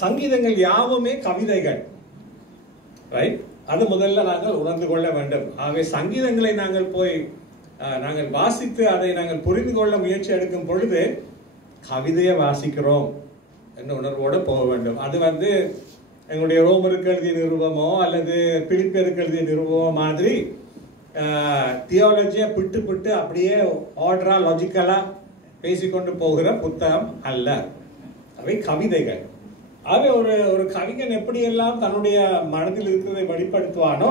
சங்கீதங்கள் யாவுமே கவிதைகள், ரைட்? அது முதல்ல நாங்கள் உணர்ந்து கொள்ள வேண்டும். ஆகவே சங்கீதங்களை நாங்கள் வாசித்து அதை நாங்கள் புரிந்து கொள்ள முயற்சி எடுக்கும் பொழுது கவிதையை வாசிக்கிறோம் என்ற உணர்வோடு போக வேண்டும். அது எங்களுடைய ரோமருக்கு எழுதிய நிருபமோ அல்லது பிலிப்பியருக்கு எழுதிய நிருபமோ மாதிரி தியாலஜியை பிட்டு அப்படியே ஆர்டரா லாஜிக்கலா பேசிக்கொண்டு போகிற புத்தகம் அல்ல. அவை கவிதைகள். ஆகவே ஒரு கவிஞன் எப்படியெல்லாம் தன்னுடைய மனதில் இருக்கிறதை வெளிப்படுத்துவானோ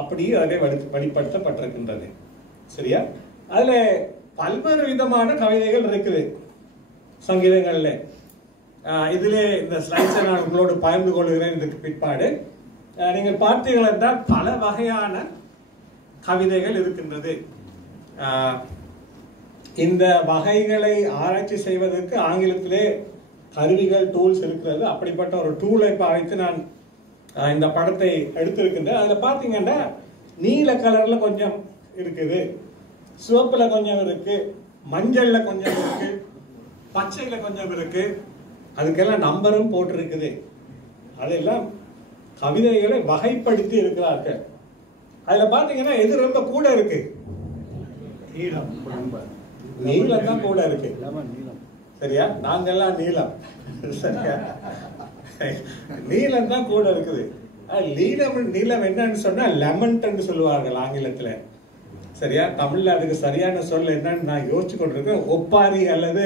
அப்படியே அதை வெளிப்படுத்தப்பட்டிருக்கின்றது. சரியா? அதுல பல்வேறு விதமான கவிதைகள் இருக்குது சங்கீதங்கள்ல. இதிலே இந்த ஸ்லைட்ஸை நான் உங்களோடு பகிர்ந்து கொள்கிறேன். இதுக்கு பிற்பாடு நீங்கள் பார்த்தீர்கள் என்றால் பல வகையான கவிதைகள் இருக்கின்றது. இந்த வகைகளை ஆராய்ச்சி செய்வதற்கு ஆங்கிலத்திலே கருவிகள், டூல்ஸ் இருக்கிறது. அப்படிப்பட்ட ஒரு டூலை பாவித்து நான் இந்த படத்தை எடுத்திருக்கின்றேன். அதில் பார்த்தீங்கன்னா நீல கலர்ல கொஞ்சம் இருக்குது, சிவப்புல கொஞ்சம் இருக்கு, மஞ்சள்ல கொஞ்சம் இருக்கு, பச்சையில கொஞ்சம் இருக்கு. அதுக்கெல்லாம் நம்பரும் போட்டிருக்குது. அதெல்லாம் கவிதைகளை வகைப்படுத்தி இருக்கிறார்கள். அதுல பாத்தீங்கன்னா எது ரொம்ப கூட இருக்கு? நீலம் தான் கூட இருக்கு. சரியா? நாங்கெல்லாம் நீலம். சரியா? நீலம் தான் கூட இருக்குது. நீலம் என்னன்னு சொன்னா லெமன் சொல்லுவார்கள் ஆங்கிலத்துல. சரியா? தமிழ்ல அதுக்கு சரியான சொல் என்னன்னு நான் யோசிச்சு கொண்டிருக்கேன். ஒப்பாரி அல்லது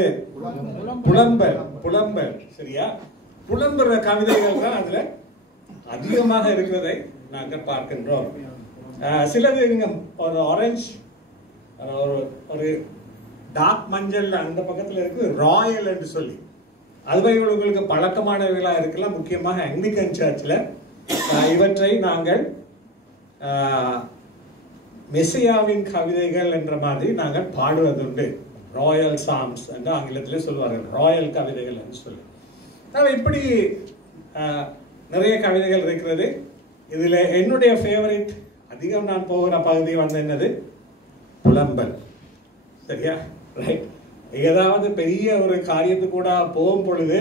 புலம்பல். சரியா? புலம்புற கவிதைகள் தான் அதுல அதிகமாக இருக்கிறதை நாங்கள் பார்க்கின்றோம். சிலது நீங்க ஒரு ஆரஞ்சு, ஒரு டார்க் மஞ்சள் அந்த பக்கத்துல இருக்கு ராயல் என்று சொல்லி, அதுவே உங்களுக்கு பழக்கமானவர்களா இருக்கலாம். முக்கியமாக ஆங்கிலிக்கன் சர்ச்ல இவற்றை நாங்கள் மெசியாவின் கவிதைகள் என்ற மாதிரி நாங்கள் பாடுவதுண்டு. ராயல் சாம்ஸ் என்று ஆங்கிலத்திலே சொல்வார்கள், ராயல் கவிதைகள் என்று சொல்லி. இப்படி நிறைய கவிதைகள் இருக்கிறது. இதுல என்னுடைய ஃபேவரட், அதிகம் நான் போகிற பகுதி என்னது? புலம்பல். சரியா? ரைட். ஏதாவது பெரிய ஒரு காரியத்துக்கு கூட போகும் பொழுது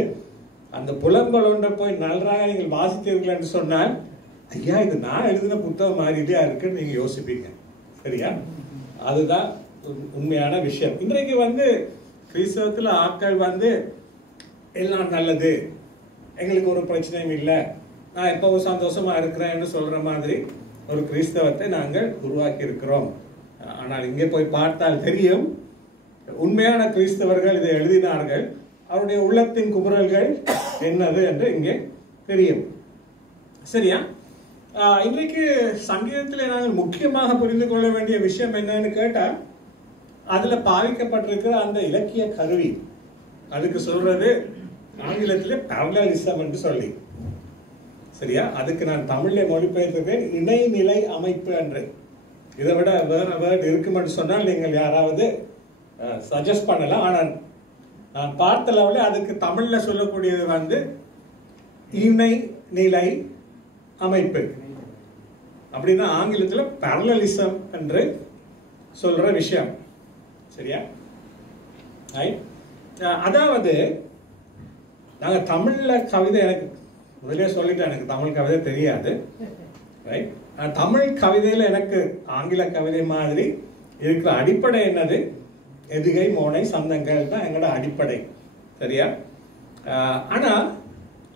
அந்த புலம்பல் ஒன்றை போய் நன்றாக நீங்கள் வாசித்தீர்கள் என்று சொன்னால், ஐயா இது நான் எழுதின புத்தகம் மாதிரியா இருக்குன்னு நீங்க யோசிப்பீங்க. சரியா? அதுதான் உண்மையான விஷயம். இன்றைக்கு கிறிஸ்தவத்துல ஆட்கள் எல்லாம் நல்லது, எங்களுக்கு ஒரு பிரச்சனையும் இல்லை, நான் எப்பவும் சந்தோஷமா இருக்கிறேன்னு சொல்ற மாதிரி ஒரு கிறிஸ்தவத்தை நாங்கள் உருவாக்கி இருக்கிறோம். ஆனால் இங்கே போய் பார்த்தால் தெரியும், உண்மையான கிறிஸ்தவர்கள் இதை எழுதினார்கள், அவருடைய உள்ளத்தின் குமுறல்கள் என்னது என்று இங்கே தெரியும். சரியா? இன்றைக்கு சங்கீதத்திலே நாங்கள் முக்கியமாக புரிந்து கொள்ள வேண்டிய விஷயம் என்னன்னு கேட்டா, அதுல பாவிக்கப்பட்டிருக்கிற அந்த இலக்கிய கருவி, அதுக்கு சொல்றது ஆங்கிலத்திலே பேரலலிசம் என்று சொல்லி. சரியா? அதுக்கு நான் தமிழ்ல மொழிபெயர்த்திருக்கேன் இணைநிலை அமைப்பு என்று. இதை விட வேற வேர்ட் இருக்குமென்று சொன்னால் நீங்கள் யாராவது சஜஸ்ட் பண்ணலாம். ஆனால் நான் பார்த்த லெவலில் அதுக்கு தமிழ்ல சொல்லக்கூடியது இணை நிலை அமைப்பு. அப்படின்னா ஆங்கிலத்தில் பேரலலிசம் என்று சொல்ற விஷயம். சரியா? அதாவது நாங்க தமிழ்ல கவிதை, எனக்கு முதலே சொல்லிட்டேன், எனக்கு தமிழ் கவிதை தெரியாது. ரைட்? தமிழ் கவிதையில எனக்கு ஆங்கில கவிதை மாதிரி இருக்கிற அடிப்படை என்னது? எதுகை, மோனை, சந்தங்கள் தான் எங்களோட அடிப்படை. சரியா? ஆனா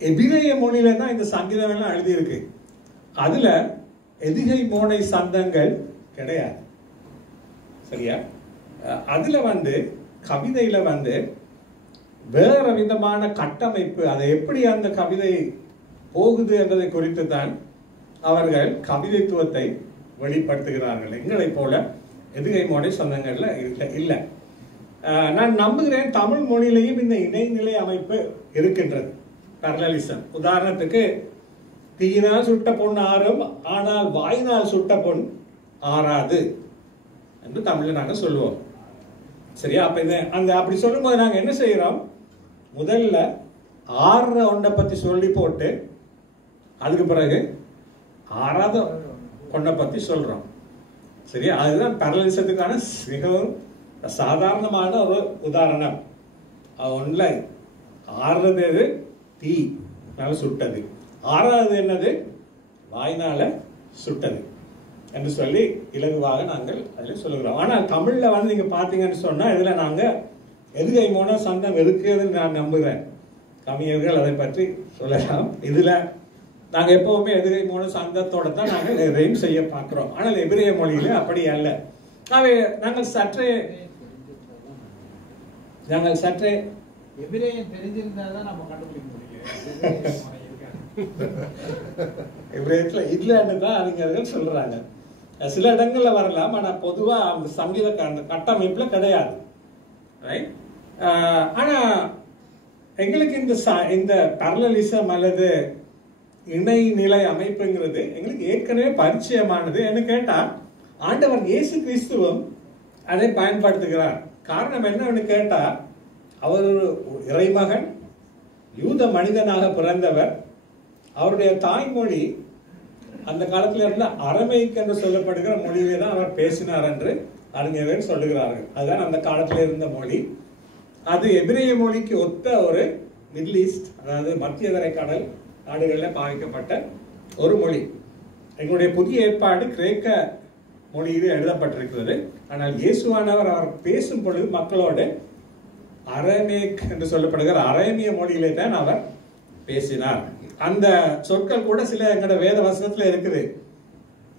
எபிரேய மொழியில தான் இந்த சங்கீதம் எல்லாம் எழுதியிருக்கு. அதுல எதுகை, மோனை, சந்தங்கள் கிடையாது. சரியா? அதுல கவிதையில வேற விதமான கட்டமைப்பு, அதை எப்படி அந்த கவிதை போகுது என்பதை குறித்து தான் அவர்கள் கவிதைத்துவத்தை வெளிப்படுத்துகிறார்கள். எங்களை போல எதுகை, மோனை, சந்தங்கள்ல இல்லை. நான் நம்புகிறேன் தமிழ் மொழியிலையும் இந்த இணைநிலை அமைப்பு இருக்கின்றது, பேரலலிசம். உதாரணத்துக்கு, தீயினால் சுட்ட பொன் ஆறும், ஆனால் வாயினால் சுட்ட பொன் ஆறாது என்று தமிழ்ல நாங்க சொல்லுவோம். சரியா? அப்ப அப்படி சொல்லும் போது நாங்க என்ன செய்யறோம்? முதல்ல ஆறுற ஒன்றை பத்தி சொல்லி போட்டு அதுக்கு பிறகு ஆறாத ஒன்றை பத்தி சொல்றோம். சரியா? அதுதான் பேரலலிசத்துக்கான மிகவும் சாதாரணமான ஒரு உதாரணம். ஒன்ல ஆறுறது எது, தீனால சுட்டது. ஆறாவது என்னது? வாய்னால சுட்டது என்று சொல்லி இலகுவாக நாங்கள் அதில் சொல்லுகிறோம். ஆனால் தமிழ்ல வந்து நீங்க பாத்தீங்கன்னு சொன்னா இதுல நாங்க எதுகை மோன சந்தம் இருக்குதுன்னு நான் நம்புகிறேன். கவிஞர்கள் அதை பற்றி சொல்லலாம். இதுல நாங்க எப்பவுமே எதிரை மூணு சந்தத்தோட தான் நாங்கள் எதையும் செய்ய பார்க்கிறோம். ஆனால் எபிரேய மொழியில அப்படி அல்ல. நாங்கள் சற்றே எபிரேயம் தெரிஞ்சிருந்தாதான் நம்ம கண்டுபிடிக்க முடியும். எபிரேயத்துல இல்லைன்னு தான் அறிஞர்கள் சொல்றாங்க. சில இடங்கள்ல வரலாம், ஆனா பொதுவா அந்த சங்கீத அந்த கட்டமைப்புல கிடையாது. ஆனா எங்களுக்கு இந்த parallelism அல்லது இணைநிலை அமைப்புங்கிறது எங்களுக்கு ஏற்கனவே பரிச்சயமானது. என்ன கேட்டா ஆண்டவர் இயேசு கிறிஸ்துவும் அதை பயன்படுத்துகிறார். காரணம் என்னன்னு கேட்டா அவர் ஒரு இறைமகன், யூத மனிதனாக பிறந்தவர். அவருடைய தாய்மொழி அந்த காலத்தில் இருந்த அரமைக் என்று சொல்லப்படுகிற மொழியிலே தான் அவர் பேசினார் என்று அறிஞர்கள் சொல்லுகிறார்கள். அதுதான் அந்த காலத்தில் இருந்த மொழி. அது எபிரேய மொழிக்கு ஒத்த ஒரு மிடில் ஈஸ்ட், அதாவது மத்திய தரைக்கடல் நாடுகளில் பாவிக்கப்பட்ட ஒரு மொழி. எங்களுடைய புதிய ஏற்பாடு கிரேக்க மொழியில் எழுதப்பட்டிருக்கிறது. ஆனால் இயேசுவானவர் அவர் பேசும் பொழுது மக்களோடு அரமேக் என்று சொல்லப்படுகிற அரேமிய மொழியிலே தான் அவர் பேசினார். அந்த சொற்கள் கூட சில எங்களோட வேத வசனத்துல இருக்குது.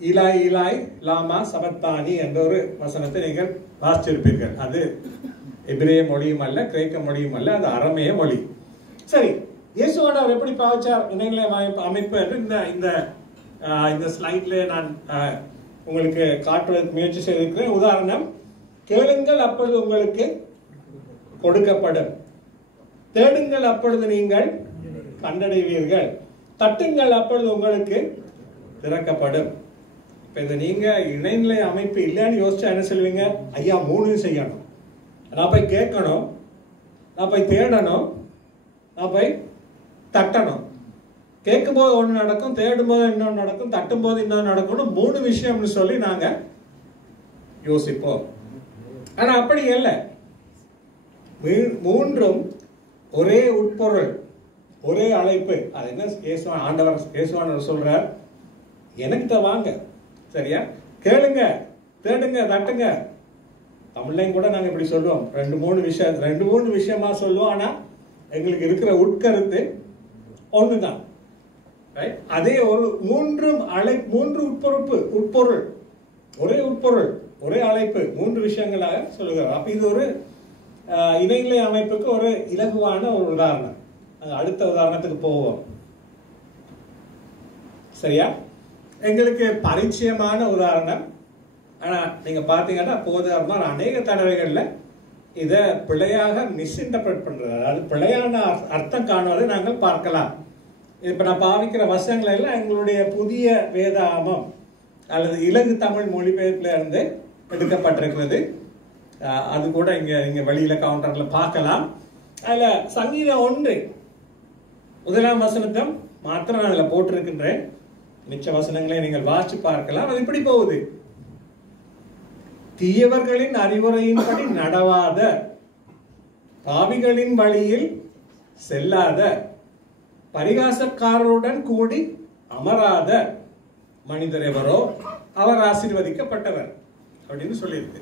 இலாய் இலாய் லாமா சபத்தானி என்ற ஒரு வசனத்தை நீங்கள் வாசிச்சிருப்பீர்கள். அது எபிரேய மொழியும் அல்ல, கிரேக்க மொழியும் அல்ல, அது அரமேய மொழி. சரி, இயேசுவானவர் எப்படி பாவிச்சார் இணைநிலை அமைப்பு என்று இந்த ஸ்லைட்ல நான் உங்களுக்கு காட்டுவதற்கு முயற்சி செய்திருக்கிறேன். உதாரணம், கேளுங்கள் அப்பொழுது உங்களுக்கு கொடுக்கப்படும், தேடுங்கள் அப்பொழுது நீங்கள் கண்டடைவீர்கள், தட்டுங்கள் அப்பொழுது உங்களுக்கு திறக்கப்படும். இப்ப இதை நீங்க இணைநிலை அமைப்பு இல்லைன்னு யோசிச்சா என்ன சொல்லுவீங்க? ஐயா 3 செய்யணும். நான் போய் கேட்கணும், நான் போய் தேடணும், நான் போய் தட்டணும். கேட்கும் போது ஒண்ணு நடக்கும், தேடும் போது இன்னொன்று நடக்கும், தட்டும் போது இன்னொன்று நடக்கும். 3 விஷயம்னு சொல்லி நாங்க யோசிப்போம். ஆனா அப்படி இல்லை. 3ம் ஒரே உட்பொருள், ஒரே அழைப்பு. அது என்ன ஆண்டவர் சொல்றார், எனக்கு வாங்க, சரியா? கேளுங்க, தேடுங்க, தட்டுங்க. தமிழ்லையும் கூட நாங்க இப்படி சொல்லுவோம். 2-3 விஷயமா சொல்லுவோம். ஆனா எங்களுக்கு இருக்கிற உட்கருத்து ஒண்ணுதான். அதே ஒரு 3 உட்பொருள், ஒரே உட்பொருள், ஒரே அழைப்பு, 3 விஷயங்களாக சொல்லுகிறார். அப்ப இது ஒரு இணைநிலை அமைப்புக்கு ஒரு இலகுவான ஒரு உதாரணம். அடுத்த உதாரணத்துக்கு போவோம், சரியா? எங்களுக்கு பரிச்சயமான உதாரணம். ஆனா நீங்க பாத்தீங்கன்னா போதாம அநேக தடவைகள்ல இத பிழையாக மிஸ்இன்டர்பிரட் பண்றது, அதாவது பிழையான அர்த்தம் காணுவதை நாங்கள் பார்க்கலாம். இப்ப நான் பாவிக்கிற வசனங்கள் எல்லாம் எங்களுடைய புதிய வேதாகமம் அல்லது இலகு தமிழ் மொழிபெயர்ப்புல இருந்து எடுக்கப்பட்டிருக்கிறது. அது கூட இங்க வெளியில கவுண்டர்ல பார்க்கலாம். அதுல சங்கீதம் 1 முதலாம் வசனத்தை மாத்திரம் நான் அதுல போட்டிருக்கின்றேன். மிச்ச வசனங்களை நீங்கள் வாசிச்சு பார்க்கலாம். அது இப்படி போகுது: தீயவர்களின் அறிவுரையின்படி நடவாத, பாவிகளின் வழியில் செல்லாத, பரிகாசக்காரருடன் கூடி அமராத மனிதர் எவரோ அவர் ஆசீர்வதிக்கப்பட்டவர் அப்படின்னு சொல்லியிருக்கு.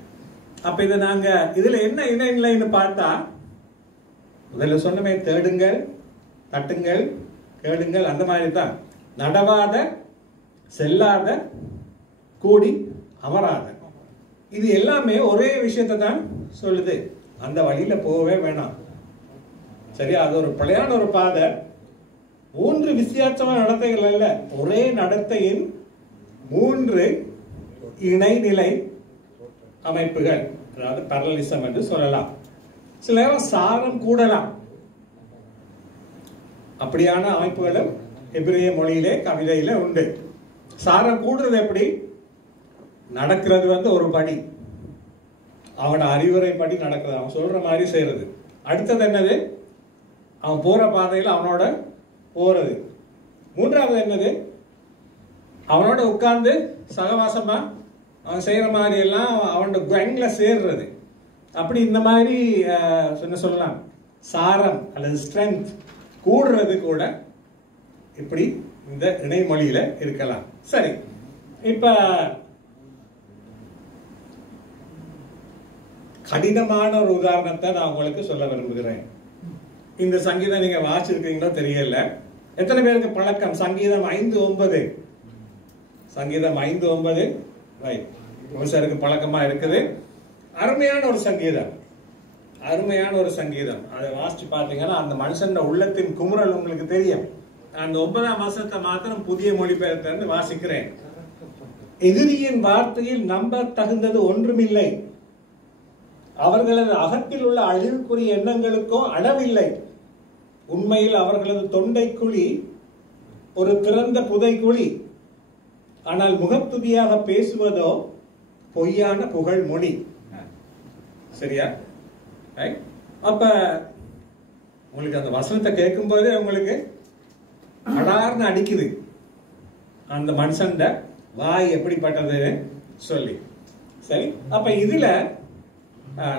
அப்ப இதை நாங்க இதுல என்ன இணைநிலைன்னு பார்த்தா, முதல்ல சொன்னமே தேடுங்கள், தட்டுங்கள், கேளுங்கள், அந்த மாதிரி தான். நடவாத, செல்லாத, கூடி அமராத, இது எல்லாமே ஒரே விஷயத்தை தான் சொல்லுது. அந்த வழியில போகவே வேணாம், சரியா? அது ஒரு பிழையான ஒரு பாதை. 3 வித்தியாசமான நடத்தைகள் அல்ல, ஒரே நடத்தையின் 3 இணைநிலை அமைப்புகள், அதாவது parallelism என்று சொல்லலாம். சில நேரம் சாரம் கூடலாம். அப்படியான அமைப்புகளும் எபிரேய மொழியிலே கவிதையில உண்டு. சாரம் கூடுறது எப்படி? நடக்கிறது வந்து ஒரு படி, அவனோட அறிவுரை படி நடக்கிறது, அவன் சொல்ற மாதிரி செய்யறது. அடுத்தது என்னது? அவன் போற பாதையில் அவனோட போறது. 3வது என்னது? அவனோட உட்கார்ந்து சகவாசமா அவன் செய்யற மாதிரி எல்லாம் அவனோட கேங்ல சேர்றது. அப்படி இந்த மாதிரி என்ன சொல்லலாம், சாரம் அல்லது ஸ்ட்ரென்த் கூடுறது கூட இப்படி இந்த இணைமொழியில இருக்கலாம். சரி, இப்ப கடினமான ஒரு உதாரணத்தை நான் உங்களுக்கு சொல்ல விரும்புகிறேன். இந்த சங்கீதம் நீங்க வாசிச்சிருக்கீங்களோ தெரியல. எத்தனை பேருக்கு பழக்கம் சங்கீதம் 5:9? சங்கீதம் 5:9 ரைட், புருஷருக்கு பழக்கமா இருக்குது. அருமையான ஒரு சங்கீதம், அருமையான ஒரு சங்கீதம். அதை வாசிச்சு பார்த்தீங்கன்னா அந்த மனுஷன் உள்ளத்தின் குமுறல் உங்களுக்கு தெரியும். அந்த 9ஆம் வசனத்தை மாத்திரம் புதிய மொழிபெயர்த்து வாசிக்கிறேன். எதிரியின் வார்த்தையில் நம்ப தகுந்தது ஒன்றுமில்லை, அவர்களது அகத்தில் உள்ள அழிவுக்குரிய எண்ணங்களுக்கோ அளவில்லை. உண்மையில் அவர்களது தொண்டை குழி ஒரு திறந்த புதைக்குழி, ஆனால் முகத்துதியாக பேசுவதோ பொய்யான புகழ் மொழி. சரியா? அப்ப உங்களுக்கு அந்த வசனத்தை கேட்கும் போதே உங்களுக்கு அடார்னு அடிக்குது அந்த மனுஷன் வாய் எப்படிப்பட்டதுன்னு சொல்லி. சரி, அப்ப இதுல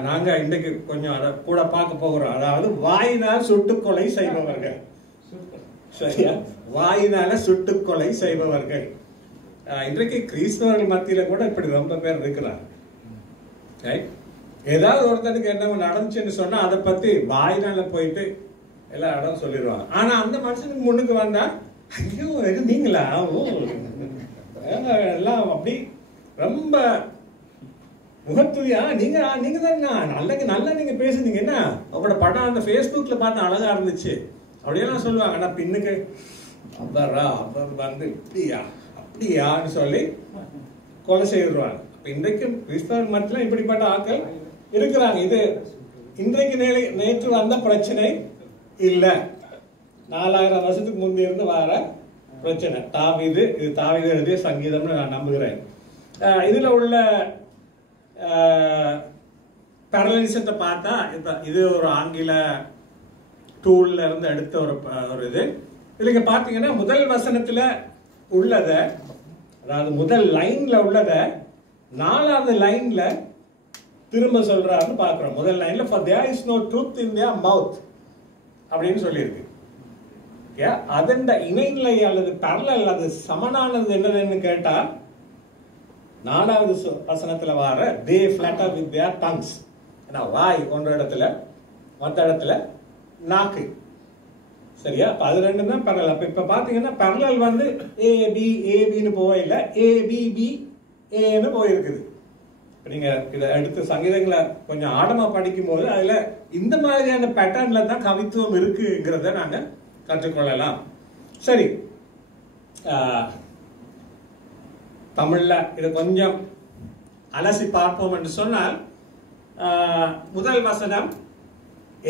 நாங்க இன்றைக்கு கொஞ்சம் அதை கூட பார்க்க போகிறோம். அதாவது வாயினால் சுட்டுக்கொலை செய்பவர்கள். சரியா? வாயினால சுட்டுக்கொலை செய்பவர்கள். இன்றைக்கு கிறிஸ்தவர்கள் மத்தியில கூட இப்படி ரொம்ப பேர் இருக்கிறாங்க. ஏதாவது ஒருத்தனுக்கு என்ன நடந்துச்சுன்னு சொன்னா அதை பத்தி வாயினால போயிட்டு எல்லா இடம் சொல்லிடுவாங்க. ஆனா அந்த மனுஷனுக்கு முன்னுக்கு வந்தா ஐயோ நீங்களா எல்லாம் அப்படி ரொம்ப முகத்துலியா நீங்க நீங்க தான் நல்லா நீங்க பேசுனீங்க, என்ன அவரோட படம் அந்த Facebookல பார்த்து அழகா இருந்துச்சு அப்படியெல்லாம் சொல்லுவாங்க. ஆனா பின்னுக்கு அவர் வந்து இப்படியா அப்படியான்னு சொல்லி கொலை செய்திருவாங்க. இன்றைக்கு கிறிஸ்தவ மத்தியில இப்படிப்பட்ட ஆட்கள் இருக்கிறாங்க. இது இன்றைக்கு நேற்று வந்த பிரச்சனை இல்ல, 4000 வருஷத்துக்கு முந்தி இருந்து வர பிரச்சனை. தாவீது எழுதிய சங்கீதம்னு நான் நம்புகிறேன். இதுல உள்ள பேரலிசத்தை பார்த்தா இது ஒரு ஆங்கில டூல்ல இருந்து எடுத்த ஒரு இது. இதுல பாத்தீங்கன்னா முதல் வசனத்துல உள்ளத, அதாவது முதல் லைன்ல உள்ளத 4வது லைன்ல திரும்ப சொல்றாருன்னு பாக்குறோம். முதல் லைன்ல for there is no truth in their mouth அப்படின்னு சொல்லியிருக்கு. அதன் இணைநிலை அல்லது parallel அது சமனானது என்னதுன்னு கேட்டா 4வது வசனத்துல வர they flatter with their tongues. வாய் ஒன்ற இடத்துல, மற்ற இடத்துல நாக்கு. சரியா? அது ரெண்டும் தான் parallel. அப்ப இப்ப பாத்தீங்கன்னா parallel வந்து ஏபின்னு போகல, ஏபிபிஏன்னு போயிருக்குது. நீங்க இதை எடுத்து சங்கீதங்களை கொஞ்சம் ஆழமா படிக்கும் போது அதுல இந்த மாதிரியான பேட்டர்ன்ல தான் கவித்துவம் இருக்குங்கிறத நாங்க கற்றுக்கொள்ளலாம். சரி, தமிழ்ல இதை கொஞ்சம் அலசி பார்ப்போம் என்று சொன்னால், முதல் வசனம்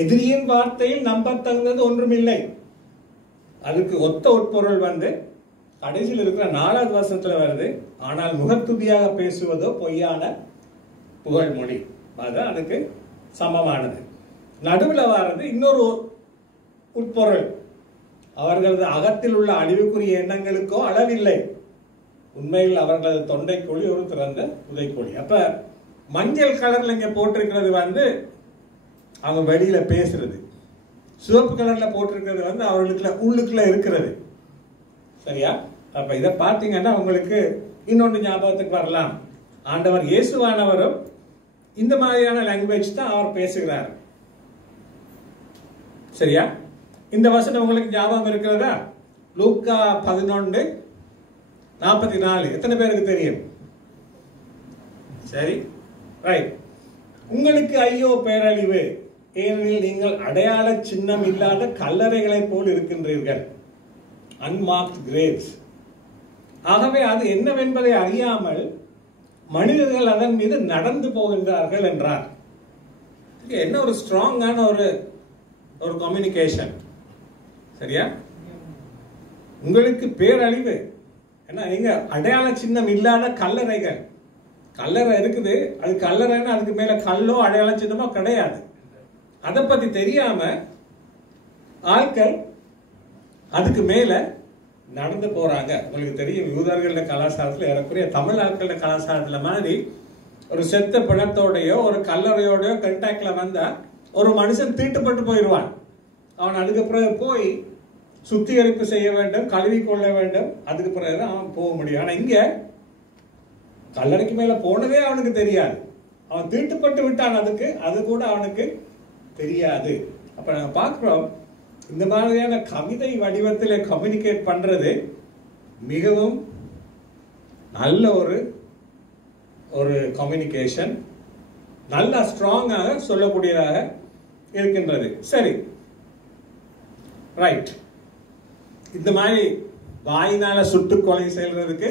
எதிரியின் வார்த்தையில் நம்ப தகுந்தது ஒன்றுமில்லை. அதுக்கு ஒத்த உட்பொருள் வந்து கடைசியில் இருக்கிற 4வது வசனத்துல வருது, ஆனால் முகத்துதியாக பேசுவதோ பொய்யான புகழ்மொழி. அதுதான் அதுக்கு சமமானது. நடுவில் வர்றது இன்னொரு உட்பொருள், அவர்களது அகத்தில் உள்ள அழிவுக்குரிய எண்ணங்களுக்கோ அளவில்லை, உண்மையில் அவர்களது தொண்டைக்குழி ஒரு திறந்த புதைக்குழி. அப்ப மஞ்சள் கலர்ல இங்க போட்டிருக்கிறது வந்து அவங்க வெளியில பேசுறது, சிவப்பு கலர்ல போட்டிருக்கிறது வந்து அவர்களுக்குள்ள உள்ளுக்குள்ள இருக்கிறது. சரியா? அப்ப இதை பார்த்தீங்கன்னா உங்களுக்கு இன்னொன்று ஞாபகத்துக்கு வரலாம். ஆண்டவர் இயேசுவானவரும் இந்த மாதிரியான லாங்குவேஜ் தான் அவர் பேசுகிறார். சரியா? இந்த வசனம் உங்களுக்கு ஞாபகம் இருக்கிறதா? லூக்கா 11:44. எத்தனை பேருக்கு தெரியும்? சரி, ரைட். உங்களுக்கு ஐயோ பேரழிவு, ஏனெனில் நீங்கள் அடையாள சின்னம் இல்லாத கல்லறைகளை போல் இருக்கின்றீர்கள், unmarked graves. ஆகவே அது என்னவென்பதை அறியாமல் மனிதர்கள் அதன் மீது நடந்து போகின்றார்கள் என்றார். என்ன ஒரு ஸ்ட்ராங்கான ஒரு கம்யூனிகேஷன். சரியா? உங்களுக்கு பேரழிவு ஏன்னா நீங்க அடையாள சின்னம் இல்லாத கல்லறைகள். கல்லறை இருக்குது, அது கல்லறைன்னா அதுக்கு மேல கல்லோ அடையாள சின்னமோ கிடையாது. அதை பத்தி தெரியாம ஆட்கள் அதுக்கு மேல நடந்து போறாங்க. உங்களுக்கு தெரியும், யூதர்கள கலாச்சாரத்துல ஏறக்குறைய தமிழ் ஆட்கள கலாச்சாரத்துல மாதிரி ஒரு செத்த பிணத்தோடையோ ஒரு கல்லறையோடயோ கண்டாக்ட்ல வந்தா ஒரு மனுஷன் தீட்டுப்பட்டு போயிடுவான். அவன் அதுக்கப்புறம் போய் சுத்திகரிப்பு செய்ய வேண்டும், கழுவி கொள்ள வேண்டும். அதுக்கு பிறகு அவன் போக முடியும். ஆனா இங்க கல்லறைக்கு மேல போனதே அவனுக்கு தெரியாது. அவன் தீட்டுப்பட்டு விட்டான், அது கூட அவனுக்கு தெரியாது. அப்ப நம்ம பார்க்கிறோம், இந்த மாதிரியான கவிதை வடிவத்தில் கம்யூனிகேட் பண்றது மிகவும் நல்ல ஒரு கம்யூனிகேஷன், நல்ல ஸ்ட்ராங்காக சொல்லக்கூடியதாக இருக்கின்றது. சரி, ரைட். இந்த மாதிரி வாயினால சுட்டு கொலை செய்யறதுக்கு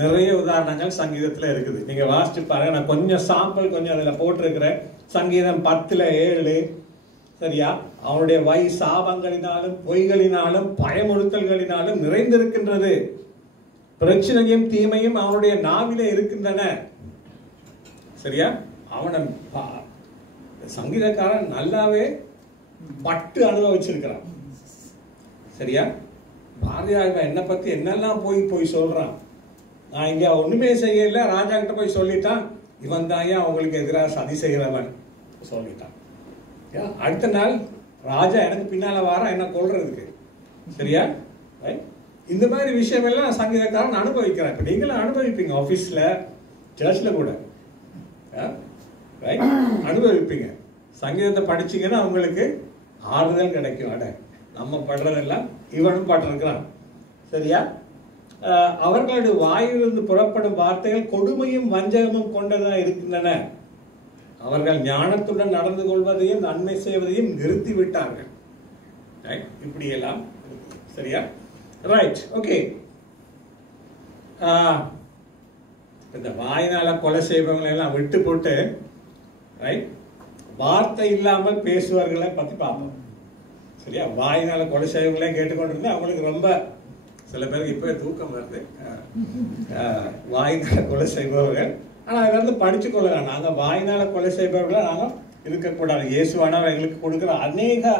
நிறைய உதாரணங்கள் சங்கீதத்துல இருக்குது. நீங்க வாசிச்சு பாருங்க. நான் கொஞ்சம் சாம்பிள் கொஞ்சம் அதுல போட்டிருக்கிறேன். சங்கீதம் 10:7. சரியா? அவனுடைய வாய் சாபங்களினாலும் பொய்களினாலும் பயமுறுத்தல்களினாலும் நிறைந்திருக்கின்றது. பிரச்சனையும் தீமையும் அவனுடைய நாவிலே இருக்கின்றன. சரியா? அவனை சங்கீதக்காரன் நல்லாவே பட்டு அனுபவிச்சிருக்கிறான். சரியா? பாரதியார் என்னை பத்தி என்னெல்லாம் போய் சொல்றான். நான் இங்க ஒண்ணுமே செய்யல, ராஜா கிட்ட போய் சொல்லிட்டான், இவன் தான் அவங்களுக்கு எதிராக சதி செய்கிறவன் சொல்லிட்டான். அடுத்த நாள் ராஜா எனக்கு பின்னால வாரா என்ன கொல்றதுக்கு. சரியா? இந்த மாதிரி விஷயம் எல்லாம் சங்கீதக்காரன் அனுபவிக்கிறான். இப்ப நீங்களும் அனுபவிப்பீங்க, ஆபீஸ்ல, சர்ச்ல கூட அனுபவிப்பீங்க. சங்கீதத்தை படிச்சீங்கன்னா உங்களுக்கு ஆறுதல் கிடைக்கும். அட, நம்ம படுறதெல்லாம் இவனும் பட்டிருக்கிறான். சரியா? அவர்களுடைய வாயிலிருந்து புறப்படும் வார்த்தைகள் கொடுமையும் வஞ்சகமும் கொண்டதா இருக்கின்றன. அவர்கள் ஞானத்துடன் நடந்து கொள்வதையும் நன்மை செய்வதையும் நிறுத்தி விட்டார்கள். இப்படி எல்லாம். சரியா? Right, okay. இந்த வாயினால கொலை செய்பவங்களை எல்லாம் விட்டு போட்டு வார்த்தை இல்லாமல் பேசுவார்களை பத்தி பார்ப்போம். சரியா? வாயினால கொலை செய்பவங்களே கேட்டுக்கொண்டிருந்தா அவங்களுக்கு ரொம்ப, சில பேருக்கு இப்பவே தூக்கம் வருது. வாயினால கொலை செய்பவர்கள், ஆனா அதை வந்து படிச்சு கொள்ளலாம். நாங்க வாயினால கொலை செய்பவர்களை நாங்க இருக்கக்கூடாது. இயேசுவானவர் எங்களுக்கு கொடுக்கிற அநேக